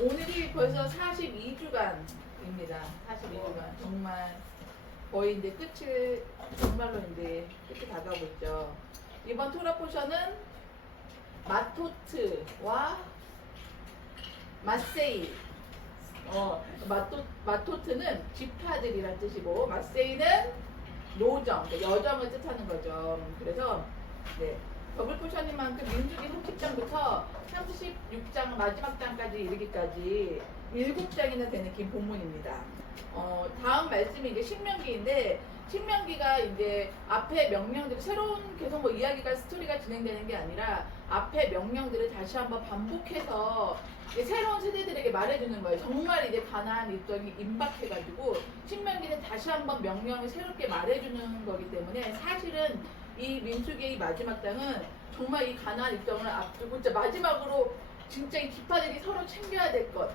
오늘이 벌써 42주간입니다. 42주간. 정말 거의 이제 끝을, 정말로 이제 끝이 다가오고 있죠. 이번 토라 포션은 마토트와 마세이. 마토트는 지파들이란 뜻이고, 마세이는 노정, 그러니까 여정을 뜻하는 거죠. 그래서, 네. 더블 포션인 만큼 민수기 30장부터 36장 마지막 장까지 이르기까지 7장이나 되는 긴 본문입니다. 다음 말씀이 이제 신명기인데, 신명기가 이제 앞에 명령들, 새로운 계속 뭐 이야기가 스토리가 진행되는 게 아니라 앞에 명령들을 다시 한번 반복해서 새로운 세대들에게 말해주는 거예요. 정말 이제 가나안 일정이 임박해가지고 신명기는 다시 한번 명령을 새롭게 말해주는 거기 때문에 사실은 이 민수기의 마지막 장은 정말 이 가나안 일정을 앞두고 진짜 마지막으로 진짜 이 지파들이 서로 챙겨야 될 것,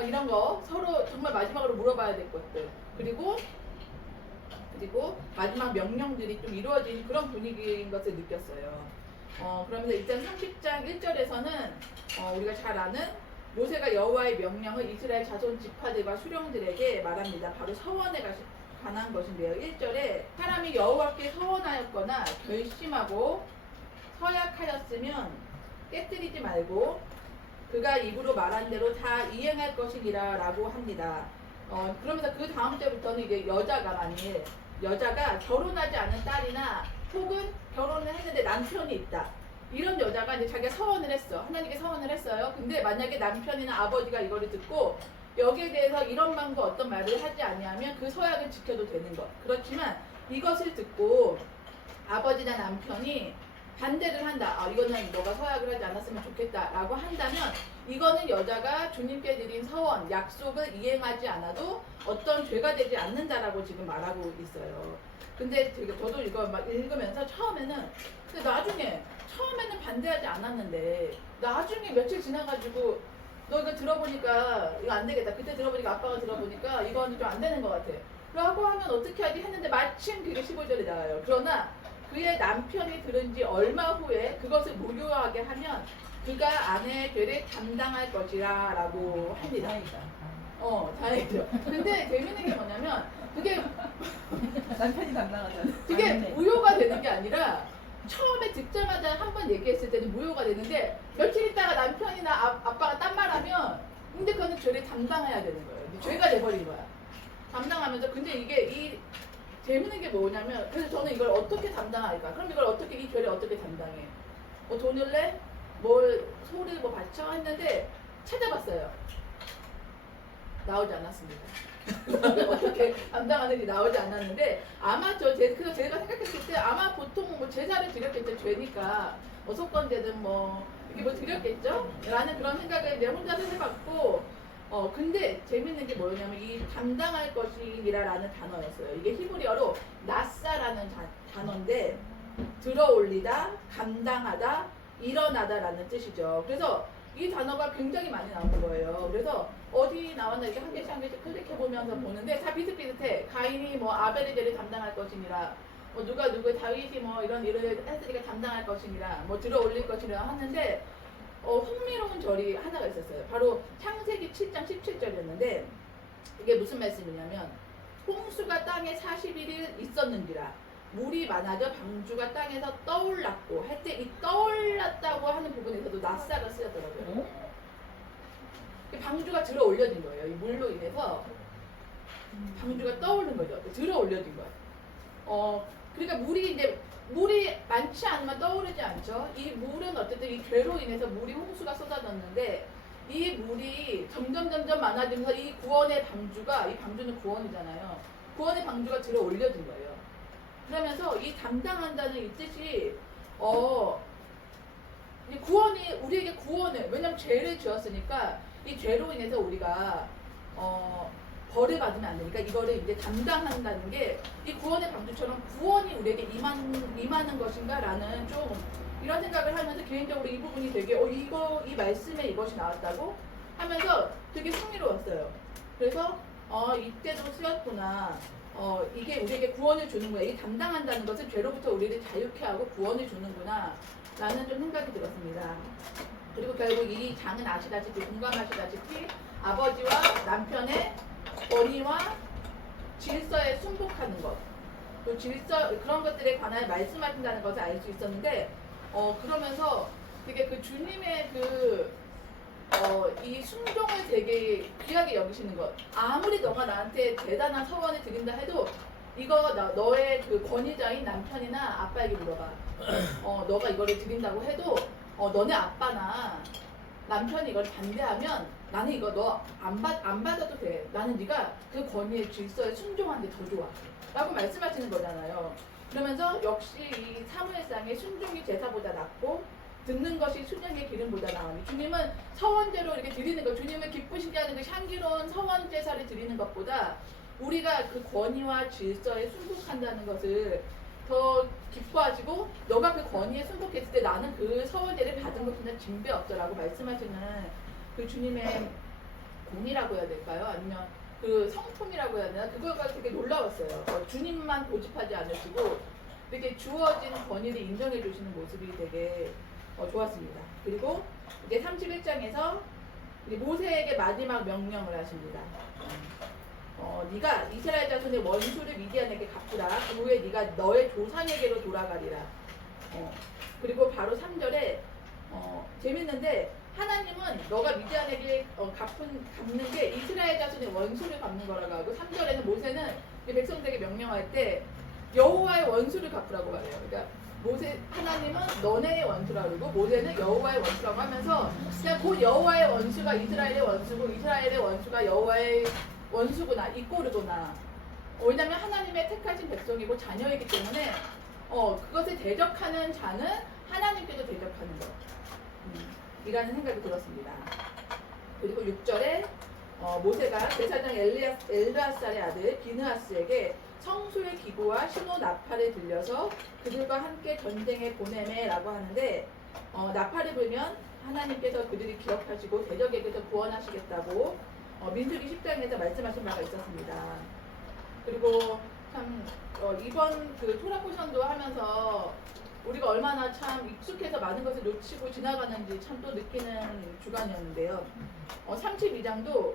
이런 거 서로 정말 마지막으로 물어봐야 될 것들, 그리고 마지막 명령들이 좀 이루어진 그런 분위기인 것을 느꼈어요. 그러면서 일단 30장 1절에서는 우리가 잘 아는 모세가 여호와의 명령을 이스라엘 자손 지파들과 수령들에게 말합니다. 바로 서원에 관한 것인데요. 1절에 사람이 여호와께 서원하였거나 결심하고 서약하였으면 깨뜨리지 말고 그가 입으로 말한 대로 다 이행할 것이니라 라고 합니다. 그러면서 그 다음 때부터는 이제 여자가 결혼하지 않은 딸이나 혹은 결혼을 했는데 남편이 있다. 이런 여자가 이제 자기가 서원을 했어. 하나님께 서원을 했어요. 근데 만약에 남편이나 아버지가 이거를 듣고 여기에 대해서 이런 말과 어떤 말을 하지 아니하면 그 서약을 지켜도 되는 것. 그렇지만 이것을 듣고 아버지나 남편이 반대를 한다. 이거는 너가 서약을 하지 않았으면 좋겠다라고 한다면 이거는 여자가 주님께 드린 서원, 약속을 이행하지 않아도 어떤 죄가 되지 않는다라고 지금 말하고 있어요. 근데 저도 이거 막 읽으면서 처음에는 반대하지 않았는데 나중에 며칠 지나가지고 너 이거 들어보니까 이거 안 되겠다. 그때 들어보니까 아빠가 들어보니까 이건 좀 안 되는 것 같아. 라고 하면 어떻게 하지 했는데 마침 그게 15절에 나와요. 그러나 그의 남편이 들은 지 얼마 후에 그것을 무효하게 하면 그가 아내의 죄를 담당할 것이라 라고 합니다. 다행이죠. 근데 재밌는 게 뭐냐면 그게 남편이 담당하잖아. 그게 무효가 되는 게 아니라 처음에 듣자마자 한 번 얘기했을 때는 무효가 되는데 며칠 있다가 남편이나 아빠가 딴 말하면 근데 그거는 죄를 담당해야 되는 거예요. 죄가 돼버린 거야. 담당하면서 근데 이게 재밌는 게 뭐냐면 그래서 저는 이걸 어떻게 담당할까? 그럼 이걸 어떻게 이 죄를 어떻게 담당해? 뭐 돈을 내? 뭘 소를 뭐 바쳐? 했는데 찾아봤어요. 나오지 않았습니다. 어떻게 담당하는지 나오지 않았는데 아마 그래서 제가 생각했을 때 아마 보통 뭐 제사를 드렸겠죠. 죄니까 뭐 속건제든 뭐 이렇게 뭐 드렸겠죠? 라는 그런 생각을 내 혼자서 해봤고 근데 재밌는 게 뭐냐면 이 담당할 것이니라라는 단어였어요. 이게 히브리어로 나사라는 단어인데 들어올리다, 감당하다, 일어나다라는 뜻이죠. 그래서 이 단어가 굉장히 많이 나오는 거예요. 그래서 어디 나왔나 이렇게 한 개씩 클릭해보면서 보는데 다 비슷비슷해. 가인이 뭐 아벨의 죄를 담당할 것이니라, 뭐 누가 다윗이 뭐 이런 일을 했으니까 담당할 것이니라, 뭐 들어올릴 것이니라 하는데 흥미로운 절이 하나가 있었어요. 바로 창세기 7장 17절이었는데 이게 무슨 말씀이냐면 홍수가 땅에 41일 있었는지라 물이 많아져 방주가 땅에서 떠올랐고 할 때 이 떠올랐다고 하는 부분에서도 나사가 쓰였더라고요. 방주가 들어 올려진 거예요. 이 물로 인해서 방주가 떠오른 거죠. 들어 올려진 거예요. 그러니까 물이 많지 않으면 떠오르지 않죠. 이 물은 어쨌든 이 죄로 인해서 물이 홍수가 쏟아졌는데 이 물이 점점 많아지면서 이 구원의 방주가, 이 방주는 구원이잖아요. 구원의 방주가 들어 올려진 거예요. 그러면서 이 담당한다는 이 뜻이 우리에게 구원을, 왜냐면 죄를 지었으니까 이 죄로 인해서 우리가 벌을 받으면 안 되니까 이거를 이제 담당한다는 게 이 구원의 방주처럼 구원이 우리에게 임하는 것인가라는 좀 이런 생각을 하면서 개인적으로 이 부분이 되게 이 말씀에 이것이 나왔다고 하면서 되게 흥미로웠어요. 그래서 이때도 쓰였구나. 이게 우리에게 구원을 주는구나. 이게 담당한다는 것은 죄로부터 우리를 자유케 하고 구원을 주는구나 라는 좀 생각이 들었습니다. 그리고 결국 이 장은 아시다시피 공감하시다시피 아버지와 남편의 권위와 질서에 순복하는 것, 또 질서 그런 것들에 관하여 말씀하신다는 것을 알 수 있었는데 그러면서 되게 그 주님의 이 순종을 되게 귀하게 여기시는 것. 아무리 너가 나한테 대단한 서원을 드린다 해도 이거 너의 그 권위자인 남편이나 아빠에게 물어봐. 너가 이거를 드린다고 해도 너네 아빠나 남편이 이걸 반대하면 나는 이거 너 안 받아도 돼. 나는 네가 그 권위의 질서에 순종하는 게 더 좋아. 라고 말씀하시는 거잖아요. 그러면서 역시 이 사무엘상의 순종이 제사보다 낫고 듣는 것이 순양의 기름보다 나으니 주님은 서원제로 이렇게 드리는 것, 주님을 기쁘시게 하는 그 향기로운 서원 제사를 드리는 것보다 우리가 그 권위와 질서에 순복한다는 것을 더 기뻐하시고 너가 그 권위에 순복했을 때 나는 그 서원제를 받은 것보다 진배 없더라고 말씀하시는 그 주님의 공이라고 해야 될까요? 아니면 그 성품이라고 해야 되나? 그거가 되게 놀라웠어요. 주님만 고집하지 않으시고 이렇게 주어진 권위를 인정해 주시는 모습이 되게 좋았습니다. 그리고 이제 31장에서 모세에게 마지막 명령을 하십니다. 네가 이스라엘 자손의 원수를 미디안에게 갚으라. 그 후에 네가 너의 조상에게로 돌아가리라. 그리고 바로 3절에 재밌는데 하나님은 너가 미디안에게 갚는 게 이스라엘 자손의 원수를 갚는 거라고 하고 3절에는 모세는 백성들에게 명령할 때 여호와의 원수를 갚으라고 말해요. 그러니까 하나님은 너네의 원수라고 그러고 모세는 여호와의 원수라고 하면서 그냥 곧 여호와의 원수가 이스라엘의 원수고 이스라엘의 원수가 여호와의 원수구나 이 꼴이구나. 왜냐하면 하나님의 택하신 백성이고 자녀이기 때문에 그것을 대적하는 자는 하나님께도 대적하는 것 이라는 생각이 들었습니다. 그리고 6절에 모세가 제사장 엘르아살의 아들 비느하스에게 성소의 기구와 신호 나팔을 들려서 그들과 함께 전쟁에 보내매라고 하는데 나팔을 불면 하나님께서 그들이 기억하시고 대적에게서 구원하시겠다고 민수기 10장에서 말씀하신 바가 있었습니다. 그리고 참 이번 그 토라 포션도 하면서 우리가 얼마나 참 익숙해서 많은 것을 놓치고 지나가는지 참 또 느끼는 주간이었는데요. 32장도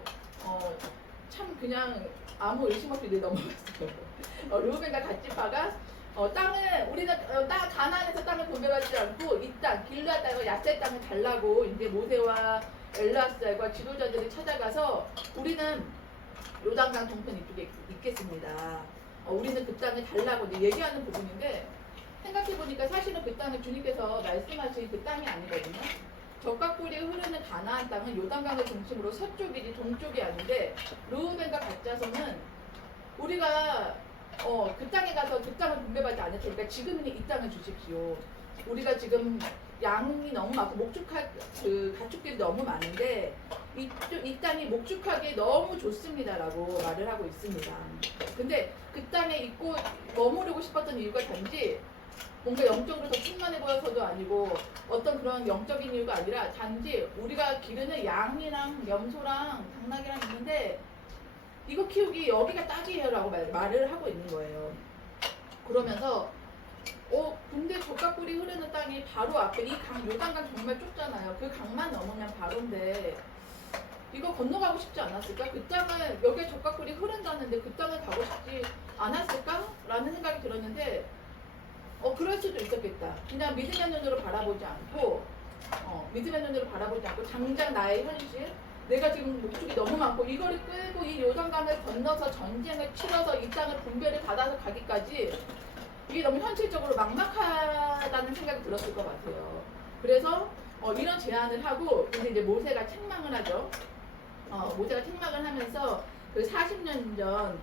참 그냥 아무 의심 없이 넘어갔어요. 르우벤과 갓지파가 땅을 우리는 가나안에서 땅을 분배받지 않고 이 땅 길르앗 땅과 야세 땅을 달라고 이제 모세와 엘르아살과 지도자들이 찾아가서 우리는 요단강 동편 이쪽에 있겠습니다. 우리는 그 땅을 달라고 이제 얘기하는 부분인데 생각해보니까 사실은 그 땅은 주님께서 말씀하신 그 땅이 아니거든요. 젖과 꿀이 흐르는 가나안 땅은 요단강을 중심으로 서쪽이지 동쪽이 아닌데 르우벤과 갓자손은 우리가 그 땅에 가서 그 땅을 분배받지 않을 테니까 지금은 이 땅을 주십시오. 우리가 지금 양이 너무 많고 목축할 그 가축들이 너무 많은데 이 땅이 목축하기 너무 좋습니다라고 말을 하고 있습니다. 근데 그 땅에 있고 머무르고 싶었던 이유가 단지 뭔가 영적으로 더 충만해 보여서도 아니고 어떤 그런 영적인 이유가 아니라 단지 우리가 기르는 양이랑 염소랑 당나귀랑 있는데 이거 키우기 여기가 딱이에요 라고 말을 하고 있는 거예요. 그러면서 근데 젖과 꿀이 흐르는 땅이 바로 앞에 이 요단강 정말 좁잖아요. 그 강만 넘으면 바로인데 이거 건너가고 싶지 않았을까? 그 땅을 여기에 젖과 꿀이 흐른다는데 그 땅을 가고 싶지 않았을까? 라는 생각이 들었는데 그럴 수도 있었겠다. 그냥 믿음의 눈으로 바라보지 않고 당장 나의 현실 내가 지금 목축이 너무 많고 이거를 끌고 이 요단강을 건너서 전쟁을 치러서 이 땅을 분배를 받아서 가기까지 이게 너무 현실적으로 막막하다는 생각이 들었을 것 같아요. 그래서 이런 제안을 하고 근데 이제 모세가 책망을 하죠. 모세가 책망을 하면서 그 40년 전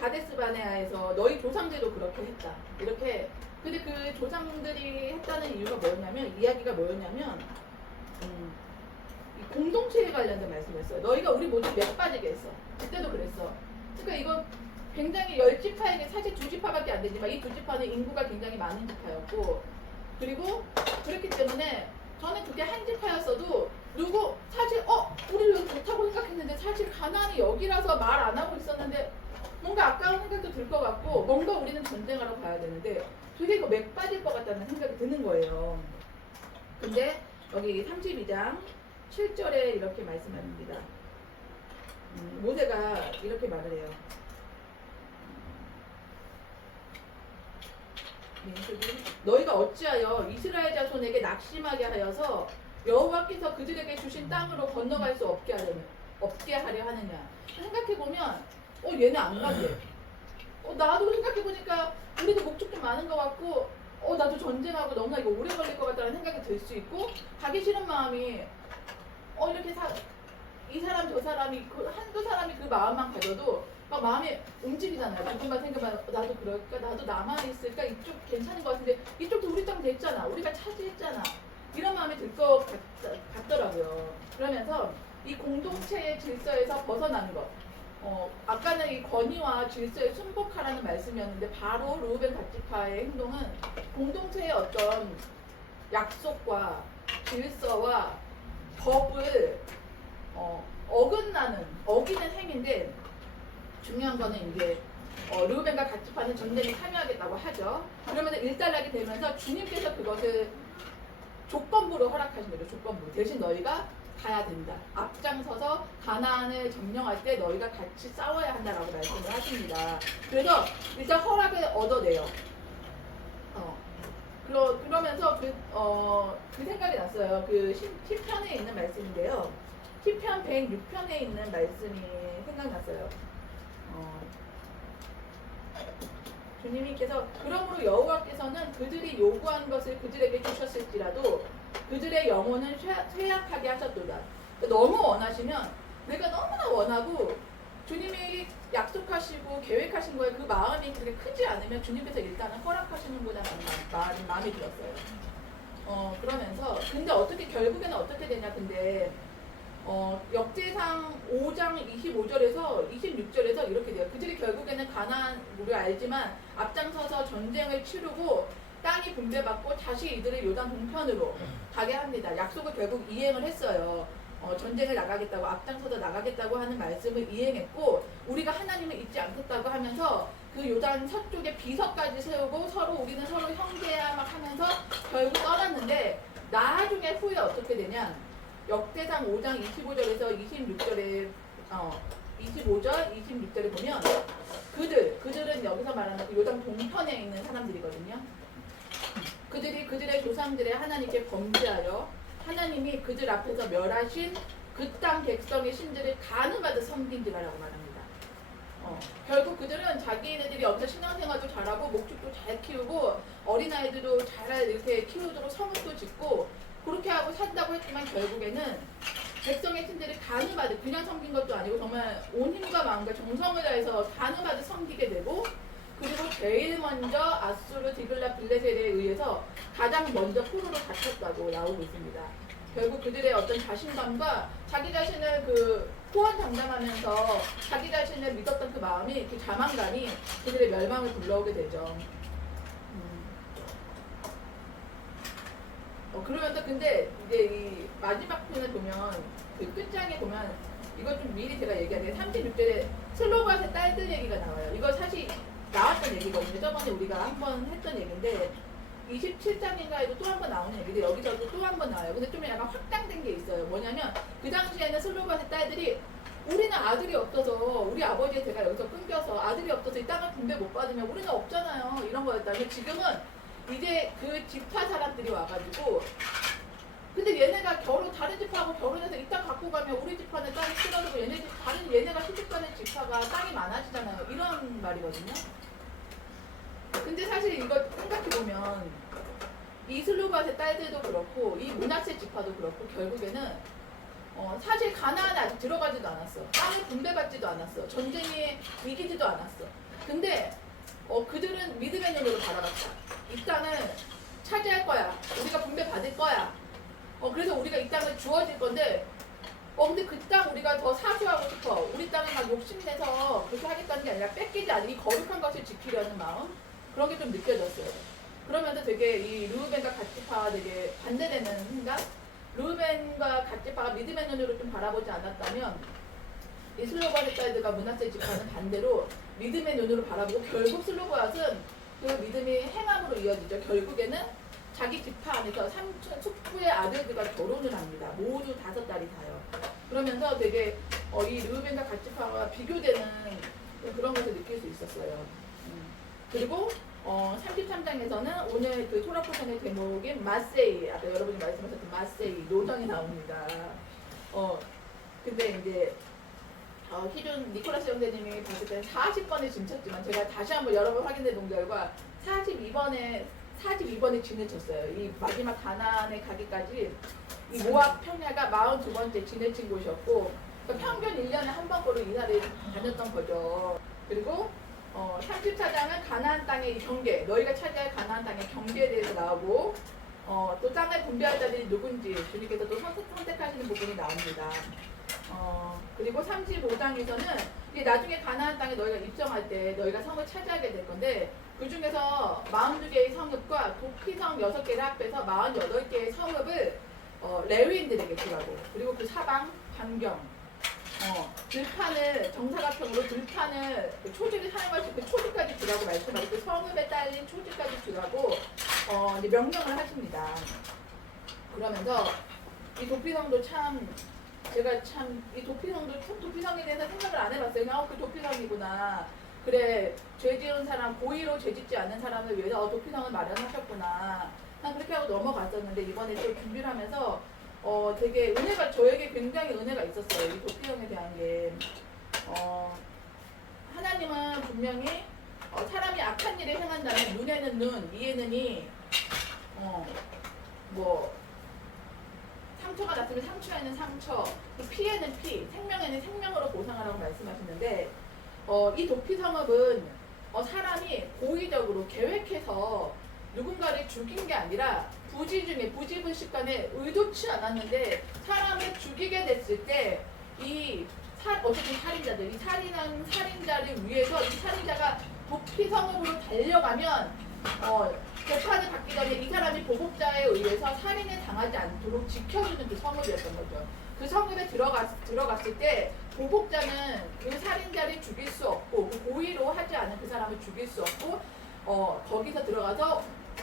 가데스 바네아에서 너희 조상들도 그렇게 했다. 이렇게 근데 그 조상들이 했다는 이유가 뭐였냐면 이야기가 뭐였냐면 공동체에 관련된 말씀이었어요. 너희가 우리 모두 몇 빠지게 했어. 그때도 그랬어. 그러니까 이거 굉장히 10지파에게 사실 2지파밖에 안 되지만 이 2지파는 인구가 굉장히 많은 지파였고 그리고 그렇기 때문에 저는 그게 한 지파였어도 사실 우리 여기 좋다고 생각했는데 사실 가나안이 여기라서 말 안 하고 있었는데 뭔가 아까운 생각도 들 것 같고 뭔가 우리는 전쟁하러 가야 되는데 되게 이거 맥 빠질 것 같다는 생각이 드는 거예요. 근데 여기 32장 7절에 이렇게 말씀합니다. 모세가 이렇게 말을 해요. 너희가 어찌하여 이스라엘 자손에게 낙심하게 하여서 여호와께서 그들에게 주신 땅으로 건너갈 수 없게 하려 하느냐. 생각해보면 얘는 안 가게. 나도 생각해보니까 우리도 목적 좀 많은 것 같고 나도 전쟁하고 너무나 이거 오래 걸릴 것 같다는 생각이 들 수 있고 가기 싫은 마음이 이렇게 이 사람 저 사람이 한두 사람이 그 마음만 가져도 막 마음이 움직이잖아요. 누군가 생각하면 나도 그럴까? 나도 남아 있을까? 이쪽 괜찮은 것 같은데 이쪽도 우리 땅 됐잖아. 우리가 차지했잖아. 이런 마음이 들 것 같더라고요. 그러면서 이 공동체의 질서에서 벗어나는 것. 아까는 이 권위와 질서에 순복하라는 말씀이었는데 바로 르우벤 갓지파의 행동은 공동체의 어떤 약속과 질서와 법을 어기는 행위인데 중요한 거는 이제 르우벤과 갓지파는 전쟁에 참여하겠다고 하죠. 그러면 일단락이 되면서 주님께서 그것을 조건부로 허락하신 거죠. 조건부. 대신 너희가 가야 된다. 앞장서서 가나안을 점령할 때 너희가 같이 싸워야 한다라고 말씀을 하십니다. 그래서 일단 허락을 얻어내요. 그러면서 그 생각이 났어요. 그 시편에 있는 말씀인데요. 시편 106편에 있는 말씀이 생각났어요. 주님께서 그러므로 여호와께서는 그들이 요구한 것을 그들에게 주셨을지라도 그들의 영혼은 쇠약하게 하셨도다. 너무 원하시면 내가 너무나 원하고 주님이 약속하시고 계획하신 거에 그 마음이 그렇게 크지 않으면 주님께서 일단은 허락하시는구나라는 마음이 들었어요. 그러면서 근데 결국에는 어떻게 되냐. 근데 역대상 5장 25절에서 26절에서 이렇게 돼요. 그들이 결국에는 가나안 우리 알지만 앞장서서 전쟁을 치르고 땅이 분배받고 다시 이들을 요단 동편으로 가게 합니다. 약속을 결국 이행을 했어요. 전쟁을 나가겠다고 앞장서서 나가겠다고 하는 말씀을 이행했고 우리가 하나님을 잊지 않겠다고 하면서 그 요단 서쪽에 비서까지 세우고 우리는 서로 형제야 막 하면서 결국 떠났는데 나중에 후에 어떻게 되냐. 역대상 5장 25절에서 26절에 25절, 26절에 보면 그들은 여기서 말하는 그 요단 동편에 있는 사람들이거든요. 그들이 그들의 조상들의 하나님께 범죄하여 하나님이 그들 앞에서 멸하신 그 땅 백성의 신들을 간음하듯 섬긴지라라고 말합니다. 결국 그들은 자기네들이 여기서 신앙생활도 잘하고 목축도 잘 키우고 어린아이들도 잘 이렇게 키우도록 성읍도 짓고 그렇게 하고 산다고 했지만 결국에는 백성의 신들을 간음하듯 그냥 섬긴 것도 아니고 정말 온 힘과 마음과 정성을 다해서 간음하듯 섬기게 되고 그리고 제일 먼저 아수르 디글라 빌레셀에 의해서 가장 먼저 포로로 잡혔다고 나오고 있습니다. 결국 그들의 어떤 자신감과 자기 자신을 호언장담하면서 자기 자신을 믿었던 그 마음이 그 자만감이 그들의 멸망을 불러오게 되죠. 그러면서 근데 이제 이 마지막 편을 보면 그 끝장에 보면 이거 좀 미리 제가 얘기하는데 36절에 슬로바스의 딸들 얘기가 나와요. 이거 사실 나왔던 얘기거든요. 저번에 우리가 한번 했던 얘기인데 27장인가에도 또 한 번 나오는 얘기인데 여기서도 또 한 번 나와요. 근데 좀 약간 확장된 게 있어요. 뭐냐면 그 당시에는 슬로바스의 딸들이 우리는 아들이 없어서 우리 아버지의 제가 여기서 끊겨서 아들이 없어서 이 땅을 분배 못 받으면 우리는 없잖아요. 이런 거였다면 지금은 이제 그 지파 사람들이 와가지고 근데 얘네가 다른 지파하고 결혼해서 이 땅 갖고 가면 우리 지파는 땅이 줄어들고 얘네가 시집가는 지파가 땅이 많아지잖아요. 이런 말이거든요. 근데 사실 이거 생각해보면 이 슬로바스의 딸들도 그렇고 이 므낫세 지파도 그렇고 결국에는 사실 가나안에 아직 들어가지도 않았어. 땅을 분배받지도 않았어. 전쟁이 이기지도 않았어. 근데 그들은 믿음의 눈으로 바라봤다. 이 땅을 차지할 거야. 우리가 분배받을 거야. 그래서 우리가 이 땅을 주어질 건데 근데 그 땅 우리가 더 사수하고 싶어. 우리 땅에 막 욕심내서 그렇게 하겠다는 게 아니라 뺏기지 않은 이 거룩한 것을 지키려는 마음 그런 게 좀 느껴졌어요. 그러면서 되게 이 르우벤과 갓지파와 되게 반대되는 생각? 르우벤과 갓지파가 믿음의 눈으로 좀 바라보지 않았다면 이 슬로바스 딸들과 므낫세 지파는 반대로 믿음의 눈으로 바라보고 결국 슬로바스는 그 믿음이 행함으로 이어지죠. 결국에는 자기 지파 안에서 숙부의 아들들과 결혼을 합니다. 모두 5딸이 다요. 그러면서 되게 이 르우벤과 갓 지파와 비교되는 그런 것을 느낄 수 있었어요. 그리고 33장에서는 오늘 그 토라 포션의 제목인 마세이, 아까 여러분이 말씀하셨던 마세이 노정이 나옵니다. 근데 이제 희준 니콜라스 형제님이 봤을 때 40번에 진쳤지만 제가 다시 한번 여러 번 확인해 본 결과 42번에 진을 쳤어요. 이 마지막 가나안에 가기까지 이 모압 평야가 42번째 진을 친 곳이었고, 그러니까 평균 1년에 한 번꼴로 이사를 다녔던 거죠. 그리고 34장은 가나안 땅의 경계, 너희가 차지할 가나안 땅의 경계에 대해서 나오고, 또 땅을 분배할 자들이 누군지 주님께서 또 선택하시는 부분이 나옵니다. 그리고 35장에서는 이제 나중에 가나안 땅에 너희가 입성할 때 너희가 성을 차지하게 될 건데, 그 중에서 42개의 성읍과 도피성 6개를 합해서 48개의 성읍을 레위인들에게 주라고, 그리고 그 사방, 반경, 들판을 정사각형으로 들판을 초지를 사용할 수 있고 초지까지 주라고 말씀하고, 그 성읍에 딸린 초지까지 주라고 이제 명령을 하십니다. 그러면서 이 도피성도 참, 제가 참 이 도피성에 대해서 생각을 안 해봤어요. 그냥 그 도피성이구나. 그래, 죄 지은 사람, 고의로 죄 짓지 않는 사람을 위해서 도피성을 마련하셨구나. 난 그렇게 하고 넘어갔었는데, 이번에 또 준비를 하면서 되게 은혜가, 저에게 굉장히 은혜가 있었어요. 이 도피성에 대한 게. 하나님은 분명히 사람이 악한 일을 행한다면 눈에는 눈, 이에는 이, 상처가 났으면 상처에는 상처, 피에는 피, 생명에는 생명으로 보상하라고 말씀하시는데, 이 도피성읍은 사람이 고의적으로 계획해서 누군가를 죽인 게 아니라 부지불식간에 의도치 않았는데 사람을 죽이게 됐을 때 어쨌든 살인자들, 이 살인한 살인자를 위해서 이 살인자가 도피성읍으로 달려가면 재판을 받기 전에 이 사람이 보복자에 의해서 살인을 당하지 않도록 지켜주는 그 성읍이었던 거죠. 그 성읍에 들어갔을 때 보복자는 그 살인자를 죽일 수 없고, 그 고의로 하지 않은 그 사람을 죽일 수 없고, 거기서 들어가서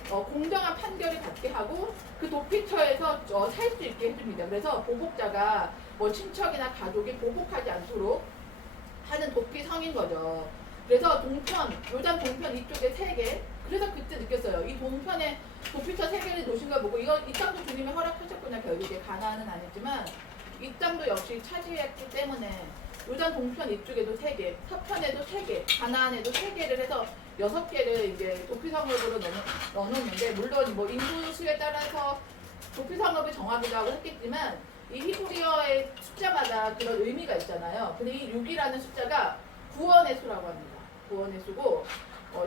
공정한 판결을 받게 하고 그 도피처에서 살 수 있게 해줍니다. 그래서 보복자가 친척이나 가족이 보복하지 않도록 하는 도피성인 거죠. 그래서 요단 동편 이쪽에 3개. 그래서 그때 느꼈어요. 이 동편에 도피처 3개를 놓으신 걸 보고, 이 땅도 주님이 허락하셨구나. 결국에 가나안은 아니지만 이 땅도 역시 차지했기 때문에 요단 동편 이쪽에도 3개, 서편에도 3개, 가나안에도 3개를 해서 6개를 이제 도피성읍으로 넣어놓는데, 물론 인구수에 따라서 도피성읍을 정하기도 하고 했겠지만 이 히브리어의 숫자마다 그런 의미가 있잖아요. 근데 이 6이라는 숫자가 구원의 수라고 합니다. 구원의 수고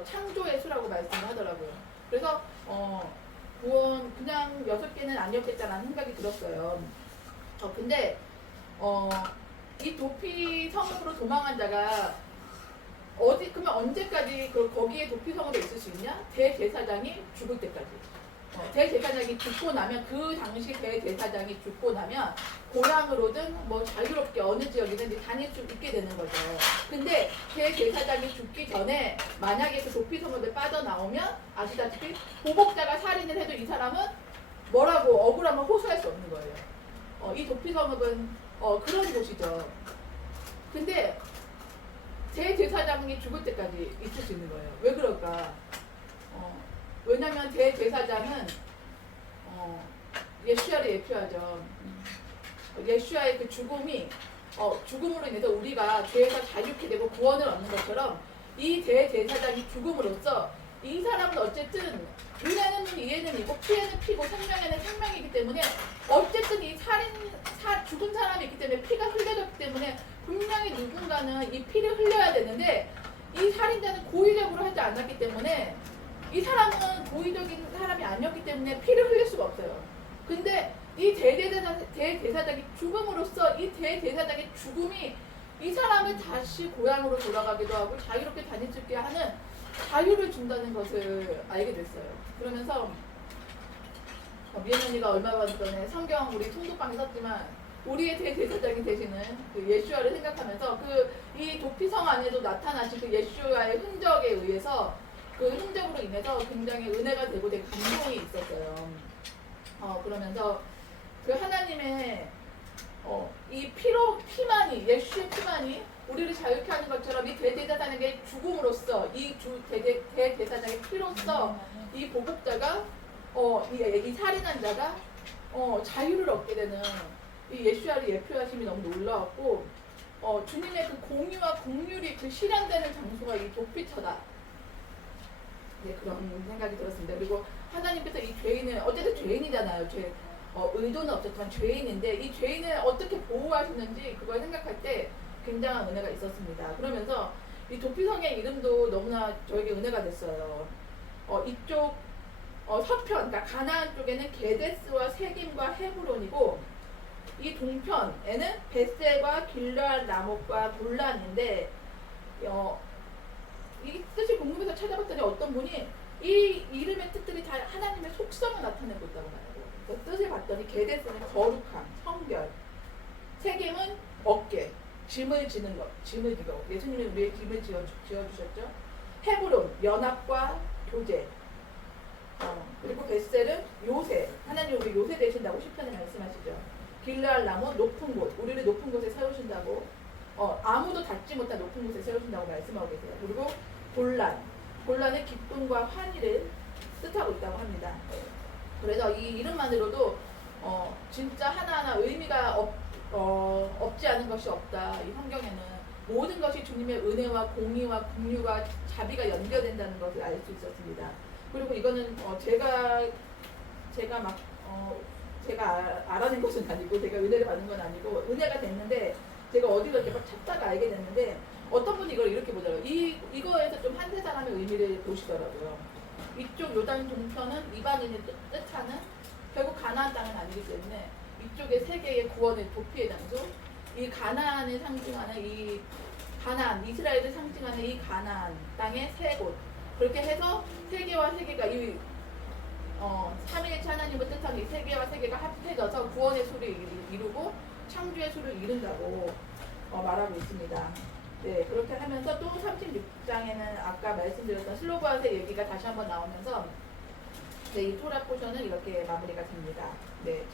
창조의 수라고 말씀을 하더라고요. 그래서 구원 그냥 6개는 아니었겠다라는 생각이 들었어요. 근데 이 도피 성읍으로 도망한 자가 그러면 언제까지 거기에 도피 성읍에 있을 수 있냐? 대제사장이 죽을 때까지. 대제사장이 죽고 나면, 그 당시 대제사장이 죽고 나면 고향으로든 자유롭게 어느 지역이든 다닐 수 있게 되는 거죠. 근데 대제사장이 죽기 전에 만약에 그 도피 성읍에 빠져나오면 아시다시피 보복자가 살인을 해도 이 사람은 뭐라고 억울함을 호소할 수 없는 거예요. 이 도피 성읍은 그런 곳이죠. 근데 대제사장이 죽을 때까지 있을 수 있는 거예요. 왜 그럴까? 왜냐면 대제사장은 예수야를 예표하죠. 예수야의 그 죽음이 죽음으로 인해서 우리가 죄에서 자유케 되고 구원을 얻는 것처럼, 이 대제사장이 죽음으로써 이 사람은 어쨌든 눈에는 눈, 이에는 이고, 피에는 피고, 생명에는 생명이기 때문에 어쨌든 이 죽은 사람이 있기 때문에 피가 흘려졌기 때문에 분명히 누군가는 이 피를 흘려야 되는데, 이 살인자는 고의적으로 하지 않았기 때문에, 이 사람은 고의적인 사람이 아니었기 때문에 피를 흘릴 수가 없어요. 근데 이 대제사장이 죽음으로써 이 대제사장의 죽음이 이 사람을 다시 고향으로 돌아가기도 하고 자유롭게 다닐 수 있게 하는 자유를 준다는 것을 알게 됐어요. 그러면서 미연 언니가 얼마 전에 성경 우리 통독방에 썼지만, 우리의 대제사장이 되시는 그 예수야를 생각하면서 이 도피성 안에도 나타나신 그 예수야의 흔적에 의해서 그 행적으로 인해서 굉장히 은혜가 되고 되게 감동이 있었어요. 그러면서 그 하나님의 이 피만이, 예수의 피만이 우리를 자유케 하는 것처럼 이 대제사장에게 죽음으로써 이 대제사장의 피로써 이 보복자가 이 살인한 자가 자유를 얻게 되는 이 예수야를 예표하심이 너무 놀라웠고 주님의 그 공의와 긍휼이 그 실현되는 장소가 이 도피처다. 네, 그런 생각이 들었습니다. 그리고 하나님께서 이 죄인을 어쨌든 죄인이잖아요. 의도는 없었지만 죄인인데 이 죄인을 어떻게 보호하시는지 그걸 생각할 때 굉장한 은혜가 있었습니다. 그러면서 이 도피성의 이름도 너무나 저에게 은혜가 됐어요. 이쪽 서편, 그러니까 가나안 쪽에는 게데스와 세김과 헤브론이고 이 동편에는 벳셀과 길르앗 라못과 골란인데 이 뜻이 궁금해서 찾아봤더니 어떤 분이 이 이름의 뜻들이 다 하나님의 속성을 나타내고 있다고 말해요. 그래서 뜻을 봤더니 게데스는 거룩함, 성결, 세겜은 어깨, 짐을 지는 것, 짐을 지고 예수님이 우리의 짐을 지어주셨죠. 헤브론, 연합과 교제, 그리고 벳셀은 요새, 하나님 우리 요새 되신다고 시편에 말씀하시죠. 길르앗 라못, 높은 곳, 우리를 높은 곳에 세우신다고, 아무도 닿지 못한 높은 곳에 세우신다고 말씀하고 계세요. 그리고 골란은 기쁨과 환희를 뜻하고 있다고 합니다. 그래서 이 이름만으로도 진짜 하나하나 의미가 없지 않은 것이 없다. 이 성경에는 모든 것이 주님의 은혜와 공의와 긍휼과 자비가 연결된다는 것을 알 수 있었습니다. 그리고 이거는 제가 알아낸 것은 아니고 제가 은혜를 받은 건 아니고 은혜가 됐는데 제가 어디서 이렇게 막 찾다가 알게 됐는데 어떤 분이 이걸 이렇게 보더라고요. 이거에서 좀 한세 사람의 의미를 보시더라고요. 이쪽 요단 동편은 이방인을 뜻하는 결국 가나안 땅은 아니기 때문에 이쪽에 세계의 구원의 도피의 장소, 이 가나안을 상징하는 이 가나안, 이스라엘을 상징하는 이 가나안 땅의 세 곳. 그렇게 해서 세계와 세계가 이 삼위일체 하나님을 뜻하는 이 세계와 세계가 합해져서 구원의 수를 이루고 창조의 수를 이룬다고 말하고 있습니다. 네, 그렇게 하면서 또 36장에는 아까 말씀드렸던 슬로바앗의 얘기가 다시 한번 나오면서 이 토라 포션은 이렇게 마무리가 됩니다. 네.